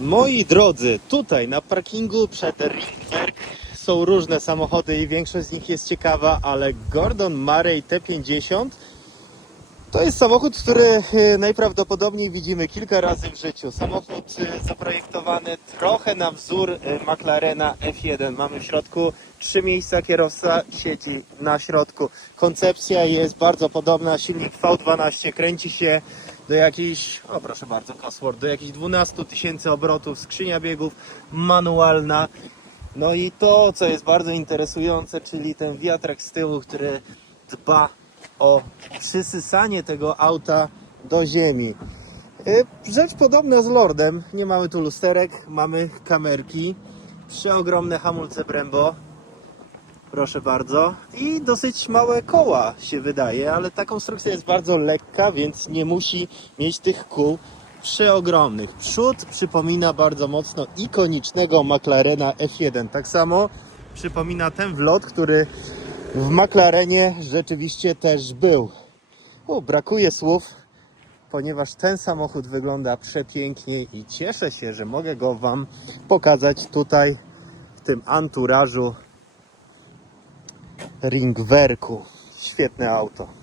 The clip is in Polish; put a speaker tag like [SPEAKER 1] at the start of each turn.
[SPEAKER 1] Moi drodzy, tutaj na parkingu przed Ringberg są różne samochody i większość z nich jest ciekawa, ale Gordon Murray T50 to jest samochód, który e, najprawdopodobniej widzimy kilka razy w życiu. Samochód e, zaprojektowany trochę na wzór e, McLarena F1. Mamy w środku trzy miejsca, kierowca siedzi na środku. Koncepcja jest bardzo podobna, silnik V12 kręci się do jakichś, o proszę bardzo, Cosworth, do jakichś 12 tysięcy obrotów, skrzynia biegów manualna. No i to, co jest bardzo interesujące, czyli ten wiatrak z tyłu, który dba o przysysanie tego auta do ziemi. Y, Rzecz podobna z Lordem. Nie mamy tu lusterek, mamy kamerki, przeogromne hamulce Brembo. Proszę bardzo. I dosyć małe koła się wydaje, ale ta konstrukcja jest bardzo lekka, więc nie musi mieć tych kół przeogromnych. Przód przypomina bardzo mocno ikonicznego McLarena F1. Tak samo przypomina ten wlot, który w McLarenie rzeczywiście też był. U, brakuje słów, ponieważ ten samochód wygląda przepięknie i cieszę się, że mogę go Wam pokazać tutaj w tym anturażu Ringwerku. Świetne auto.